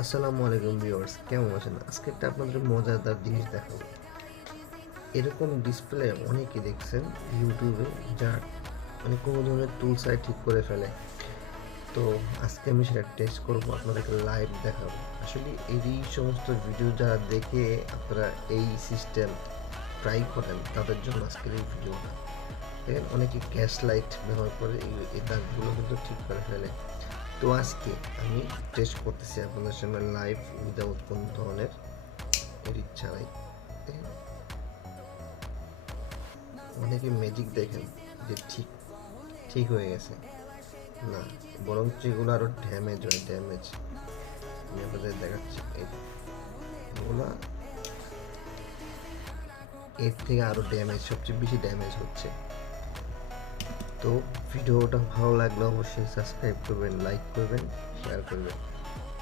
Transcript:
আসসালামু আলাইকুম ভিউয়ার্স, কেমন আছেন? আজকে একটা আপনাদের মজাদার জিনিস দেখাবো। এরকম ডিসপ্লে অনেকে দেখছেন ইউটিউবে, যার মানে কোনো ধরনের টুল সাইট ঠিক করে ফেলে। তো আজকে আমি সেটা টেস্ট করবো, আপনাদেরকে লাইভ দেখাবো। আসলে এই সমস্ত ভিডিও যারা দেখে আপনারা এই সিস্টেম ট্রাই করেন, তাদের জন্য আজকের এই ভিডিওটা। দেখেন, অনেকে গ্যাস লাইট ব্যবহার করে এই দাগগুলো কিন্তু ঠিক করে ফেলে। তো আজকে আমি টেস্ট করতেছি আপনাদের সামনে লাইভ, উইদাউট কোনো ধরনের এডিট ছাড়াই। অনেকে ম্যাজিক দেখেন যে ঠিক ঠিক হয়ে গেছে, না, বরং যেগুলো আরও ড্যামেজ হয়, ড্যামেজ আমি আপনাদের দেখাচ্ছি। এগুলো এর থেকে আরও ড্যামেজ, সবচেয়ে বেশি ড্যামেজ হচ্ছে। তো ভিডিওটা ভালো লাগলে অবশ্যই সাবস্ক্রাইব করবেন, লাইক করবেন, শেয়ার করবেন।